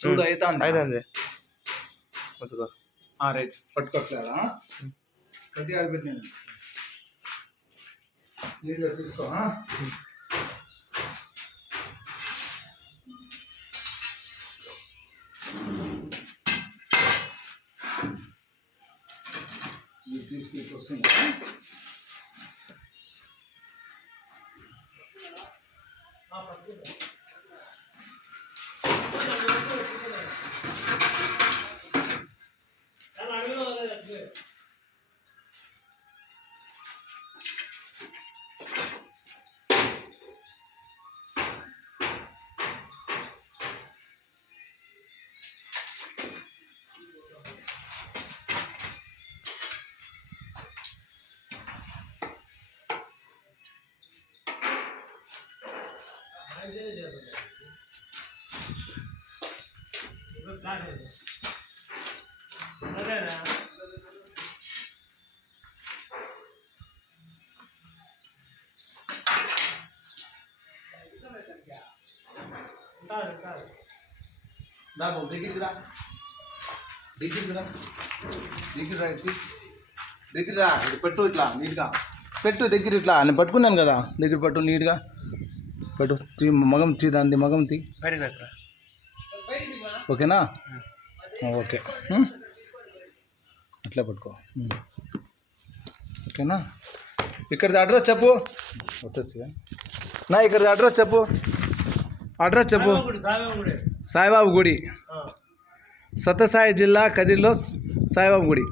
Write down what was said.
చూడు అవుతుంది రైట్ పట్టుకోవట్లేదా కట్టి ఆడబెట్టి నేను నీట్గా తీసుకో తీసుకెళ్ళి వస్తుంది దగ్గర ఇది పెట్టు ఇట్లా నీట్గా పెట్టు దగ్గర ఇట్లా నేను పట్టుకున్నాను కదా దగ్గర పట్టు నీట్గా పెట్టు మగం తీ దాన్ని మగం తీ ఓకేనా ఓకే అట్లా పట్టుకో ఓకేనా ఇక్కడిది అడ్రస్ చెప్పు వచ్చేసి నా ఇక్కడిది అడ్రస్ చెప్పు సాయిబాబు గుడి సత్యసాయి జిల్లా కదిర్లో సాయిబాబు గుడి